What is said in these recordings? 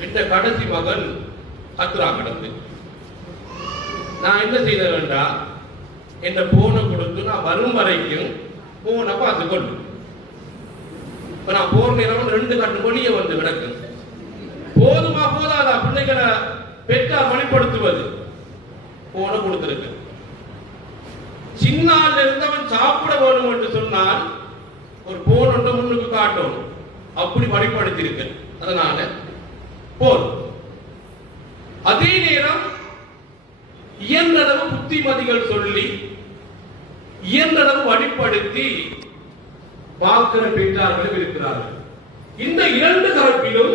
என்ற கடைசி மகன் கத்துரா கிடந்து நான் என்ன செய்த வேண்டாம் என்ற போனை கொடுத்து நான் வரும் வரைக்கும் போனை பார்த்து கொண்டு இப்போ நான் போர் நேரம் ரெண்டு கட்டு மணியை வந்து கிடக்கு. போதுமா போதாதா? பிள்ளைகளை பெற்றார் வழிபடுத்துவது போனை கொடுத்திருக்கு சின்னால இருந்தவன் சாப்பிட வேணும் என்று சொன்னால் ஒரு போன் ஒன்று முன்னுக்கு காட்டணும் அப்படி வழிபடுத்தியிருக்கு அதனால போதும் அதே நேரம் இயன்றளவு புத்திமதிகள் சொல்லி இயன்றளவு வழிப்படுத்தி பார்க்கிற பெற்றார்களும் இருக்கிறார்கள். இந்த இரண்டு தரப்பிலும்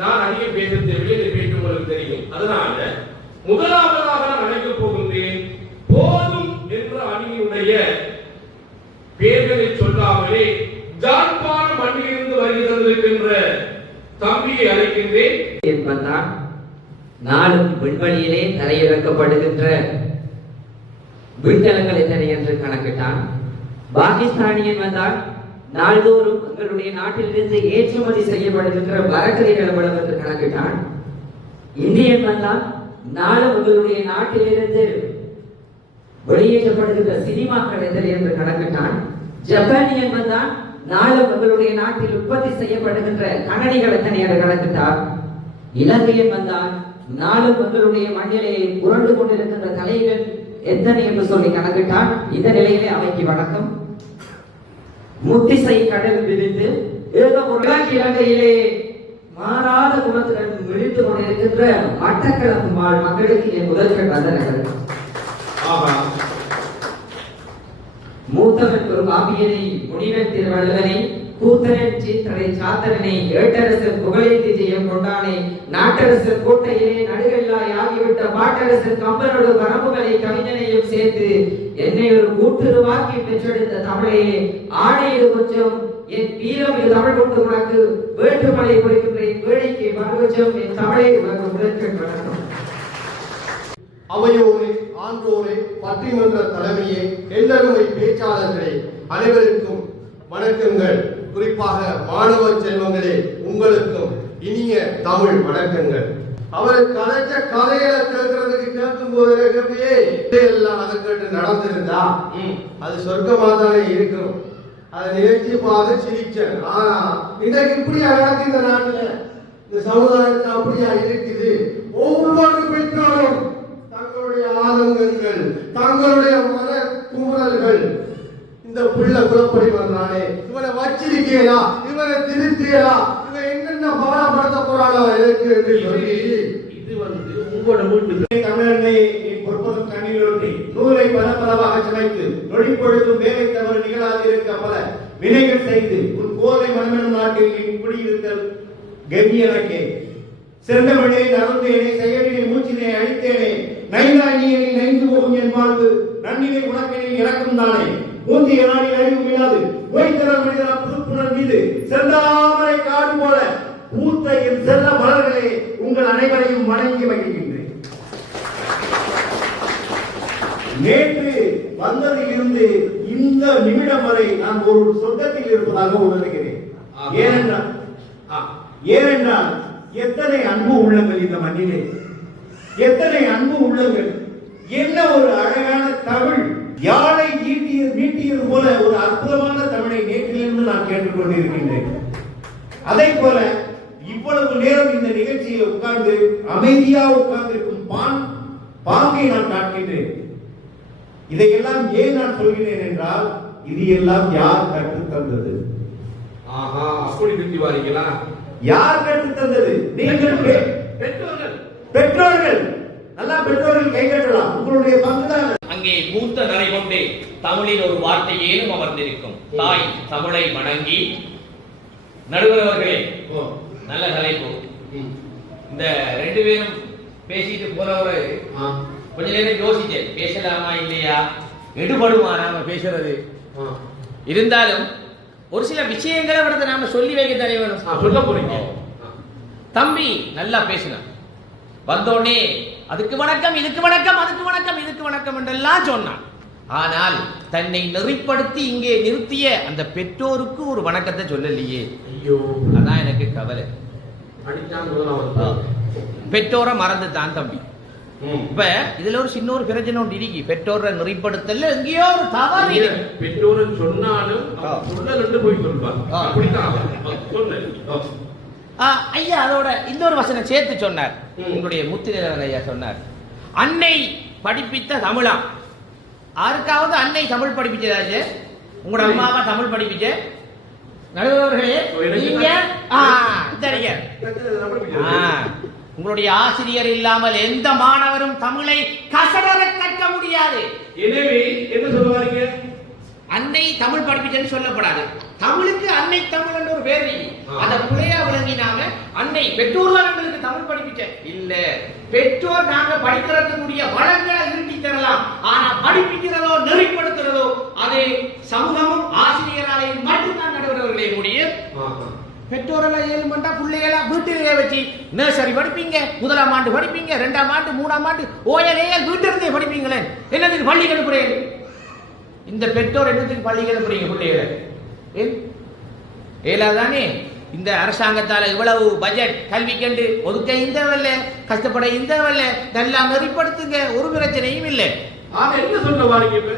நான் அதிக பேச தேவையில்லை இதை பேச உங்களுக்கு தெரியும். அதனால முதலாவதாக நான் அழைக்கப் போகின்றேன் போதும் என்ற அணியினுடைய பேர்களை சொல்லாமலே ஜாழ்ப்பாண மண்ணிலிருந்து வருகிறது என்ற தம்பியை அழைக்கின்றேன். என்பதுதான் நாளும் விண்வெளியிலே தரையிறக்கப்படுகின்ற விண்கலங்கள் எத்தனை என்று கணக்கிட்டான் பாகிஸ்தானியன் வந்தால் நாள்தோறும் எங்களுடைய நாட்டிலிருந்து ஏற்றுமதி செய்யப்படுகின்ற மரக்கறிகள் எவ்வளவு என்று கணக்கிட்டான் இந்தியன் வந்தால் நாளும் உங்களுடைய நாட்டிலிருந்து வெளியேற்றப்படுகின்ற சினிமாக்கள் எத்தனை என்று கணக்கிட்டான் ஜப்பானியன் வந்தான் நாளும் உங்களுடைய நாட்டில் உற்பத்தி செய்யப்படுகின்ற கணனிகள் எத்தனை என்று கணக்கிட்டார் இலங்கையில் வந்தான் நாளும் உங்களுடைய மண்ணிலே புரண்டு கொண்டிருக்கின்ற தலைகள் எத்தனை என்று சொல்லி கணக்கிட்டால் இந்த நிலையிலே அவைக்கு வணக்கம். முத்திசை கடல் விரிந்து இலங்கையிலே மாறாத குணத்துடன் விழித்துக் கொண்டிருக்கின்ற மட்டக்களப்பு மக்களுக்கு என் முதல்கள் வந்தனர்கள் ஆமா மூத்தவன் ஒரு பாபியனை முனிவன் திருவள்ளுவனை கூத்தரன் சீத்தனை சாத்தரனை ஏட்டரசர் புகழேந்தி ஜெயம் கொண்டானே நாட்டரசர் கோட்டையிலே நடுகல்லாய் ஆகிவிட்ட பாட்டரசர் கம்பனோடு வரம்புகளை கவிஞனையும் சேர்த்து என்னை ஒரு கூட்டுருவாக்கி பெற்றெடுத்த தமிழையே ஆணையிடு கொஞ்சம் என் வீரம் இது தமிழ் கொண்டு உனக்கு வேற்றுமலை குறிக்கின்றேன் வேடிக்கை மறுபட்சம் என் தமிழை உனக்கு முதற்கண் வணக்கம். அவையோரே ஆன்றோரே பட்டிமன்ற தலைமையே எல்லருமை பேச்சாளர்களே அனைவருக்கும் வணக்கங்கள். குறிப்பாக மாணவ செல்வங்களே உங்களுக்கும் இனிய தமிழ் வணக்கங்கள். அவர் கதைச்ச கதைகளை கேட்கறதுக்கு கேட்கும் போது எல்லாம் அதை கேட்டு நடந்திருந்தா. அது சொர்க்கமா தானே இருக்கும் அதை நிகழ்ச்சி பார்த்து சிரிச்சேன். ஆனா இன்றைக்கு இப்படியா நடக்கு இந்த நாட்டுல? இந்த சமுதாயத்துல அப்படியா இருக்குது? என்று சொல்லி இது வந்து உங்களோட தமிழனை பொறுப்பதும் நூலை சமைத்து நொடிப்பொழுதும் வேலை தவறு நிகழாது இருக்க பல வினைகள் செய்து உன் கோதை மண்மனும் நாட்டில் நீ குடியிருத்தல் கெவியனக்கே செந்தமிழே நருந்தேனே செயலினை மூச்சினை அழித்தேனே நைந்தாணியனை நைந்து போகும் என் வாழ்வு நன்னிலை உனக்கெனில் இறக்கும் தானே. ஊந்திய நாளில் அழிவு மீளாது ஓய்தரல் மனிதரா புதுப்புணர் மீது செந்தாமரை காடு போல பூத்த என் செல்ல மலர்களே உங்கள் அனைவரையும் வணங்கி மகிழ்கின்றேன். நேற்று வந்ததில் இருந்து இந்த நிமிடம் வரை நான் ஒரு சொர்க்கத்தில் இருப்பதாக உணர்கிறேன். ஏனென்றால் ஏனென்றால் எத்தனை அன்பு உள்ளங்கள் இந்த மண்ணிலே? எத்தனை அன்பு உள்ளங்கள்? என்ன ஒரு அழகான தமிழ் யாழை ஈட்டிய மீட்டியது போல ஒரு அற்புதமான தமிழை நேற்றிலிருந்து நான் கேட்டுக்கொண்டிருக்கின்றேன். அதே போல நேரம் இந்த நிகழ்ச்சியில் உட்கார்ந்து அமைதியா உட்கார்ந்திருக்கும் பான் பாங்கை நான் காட்டுகின்றேன் இதையெல்லாம் ஏன் நான் சொல்கிறேன் என்றால் இது எல்லாம் யார் கற்றுத் தந்தது? ஆஹா அப்படி திருத்தி வாரீங்களா? யார் கற்றுத் தந்தது? நீங்கள் பெற்றோர்கள் பெற்றோர்கள். நல்லா பெற்றோர்கள் கை கட்டலாம். உங்களுடைய பங்குதான் அங்கே மூத்த நரை கொண்டே தமிழில் ஒரு வார்த்தை ஏனும் அமர்ந்திருக்கும். தாய் தமிழை வணங்கி நடுவர் அவர்களே ஓ, நல்ல தலைப்பு. இந்த ரெண்டு பேரும் பேசிட்டு போறவரு கொஞ்ச நேரம் யோசிச்சேன் பேசலாமா இல்லையா? எடுபடுமா நாம பேசுறது. இருந்தாலும் ஒரு சில விஷயங்களை விட நாம சொல்லி வைக்க தானே வேணும். சொல்ல போறீங்க. தம்பி நல்லா பேசினான். வந்தோடனே அதுக்கு வணக்கம் இதுக்கு வணக்கம் அதுக்கு வணக்கம் இதுக்கு வணக்கம் என்றெல்லாம் சொன்னான். ஆனால் தன்னை நெறிப்படுத்தி இங்கே நிறுத்திய அந்த பெற்றோருக்கு ஒரு வணக்கத்தை சொல்லலையே. ஐயோ. அதான் எனக்கு கவலை. பெற்றோரை மறந்து தான் தம்பி. இப்ப இதுல ஒரு சின்ன ஒரு பிரச்சனை ஒன்று இருக்கு. பெற்றோரை நெறிப்படுத்தல எங்கேயோ ஒரு தவறு இருக்கு. பெற்றோரை சொன்னாலும் ஆ. சொல்ல ரெண்டு போய். ஆ, ஐயா அதோட ஒரு வசனம் சேர்த்து சொன்னார். உங்களுடைய முத்துநிலவன் ஐயா சொன்னார். அன்னை படிப்பித்த தமிழா. யாருக்காவது அன்னை தமிழ் படிப்பிச்சதாச்சு உங்களோட அம்மாவா தமிழ் படிப்பிச்ச? நடுவர்களே நீங்க சரிங்க. உங்களுடைய ஆசிரியர் இல்லாமல் எந்த மாணவரும் தமிழை கசடர கற்க முடியாது. எனவே என்ன சொல்லுவாருங்க அன்னை தமிழ் படிப்பிச்சன்னு சொல்லப்படாது. தமிழுக்கு அன்னை தமிழ் என்ற ஒரு பேர். அத பிள்ளையா விளங்கினாம அன்னை. பெற்றோர் தான் எங்களுக்கு தமிழ் படிப்பிச்ச இல்ல பெற்றோர் நாங்க படிக்கிறதுக்குரிய வளங்களை ஈட்டி தரலாம். ஆனா படிப்பிக்கிறதோ நெறிப்படுத்துறதோ அது சமூகமும் ஆசிரியராலையும் மட்டும்தான் நடுவர்களே முடியும். பெற்றோரெல்லாம் ஏழு மண்டா பிள்ளைகளா வீட்டிலேயே வச்சு நர்சரி படிப்பீங்க முதலாம் ஆண்டு படிப்பீங்க ரெண்டாம் ஆண்டு மூணாம் ஆண்டு ஓயலையே வீட்டிலிருந்தே படிப்பீங்களே. என்னதுக்கு பள்ளி கணுப்புறீங்க இந்த பெற்றோர் என்னத்துக்கு பள்ளிகளை கணுப்புறீங்க பிள்ளைகளை? ஏன் ஏலாதானே இந்த அரசாங்கத்தால் இவ்வளவு பட்ஜெட் கல்விக்கண்டு ஒதுக்க இந்த வரல கஷ்டப்பட இந்த வரல நல்லா நெறிப்படுத்துங்க ஒரு பிரச்சனையும் இல்லை. ஆக என்ன சொல்ல வாருங்க இப்ப?